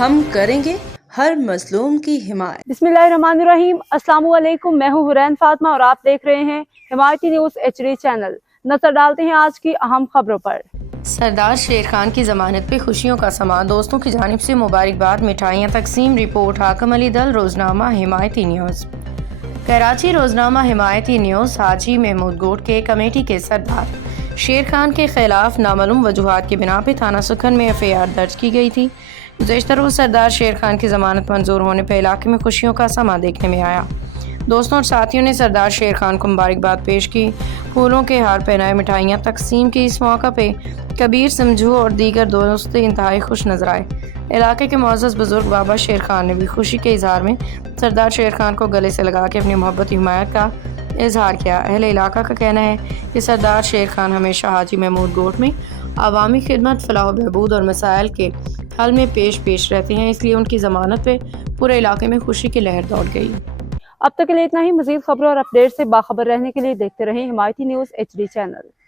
ہم کریں گے ہر مظلوم کی حمایت۔ بسم اللہ الرحمن الرحیم۔ السلام علیکم، میں ہوں حرین فاطمہ اور آپ دیکھ رہے ہیں حمایتی نیوز HD چینل۔ نظر ڈالتے ہیں آج کی اہم خبروں پر۔ سردار شیر خان کی ضمانت پہ خوشیوں کا سما، دوستوں کی جانب سے مبارکباد، مٹھائیاں تقسیم۔ رپورٹ حاکم علی دل، روزنامہ حمایتی نیوز کراچی۔ روزنامہ حمایتی نیوز۔ حاجی محمود گوٹ کے کمیٹی کے سردار شیر خان کے خلاف نامعلوم وجوہات کی بنا پہ تھانہ سکھن میں FIR درج کی گئی تھی۔ گزشتہ روز سردار شیر خان کی ضمانت منظور ہونے پہ علاقے میں خوشیوں کا سما دیکھنے میں آیا۔ دوستوں اور ساتھیوں نے سردار شیر خان کو مبارکباد پیش کی، پھولوں کے ہار پہنائے، مٹھائیاں تقسیم کی۔ اس موقع پہ کبیر سمجھو اور دیگر دوست انتہائی خوش نظر آئے۔ علاقے کے معزز بزرگ بابا شیر خان نے بھی خوشی کے اظہار میں سردار شیر خان کو گلے سے لگا کے اپنی محبت حمایت کا اظہار کیا۔ اہل علاقہ کا کہنا ہے کہ سردار شیر خان ہمیشہ حاجی محمود گوٹ میں عوامی خدمت، فلاح و بہبود اور مسائل کے حل میں پیش رہتے ہیں، اس لیے ان کی ضمانت پہ پورے علاقے میں خوشی کی لہر دوڑ گئی۔ اب تک کے لیے اتنا ہی۔ مزید خبروں اور اپڈیٹ سے باخبر رہنے کے لیے دیکھتے رہیں حمایتی نیوز HD چینل۔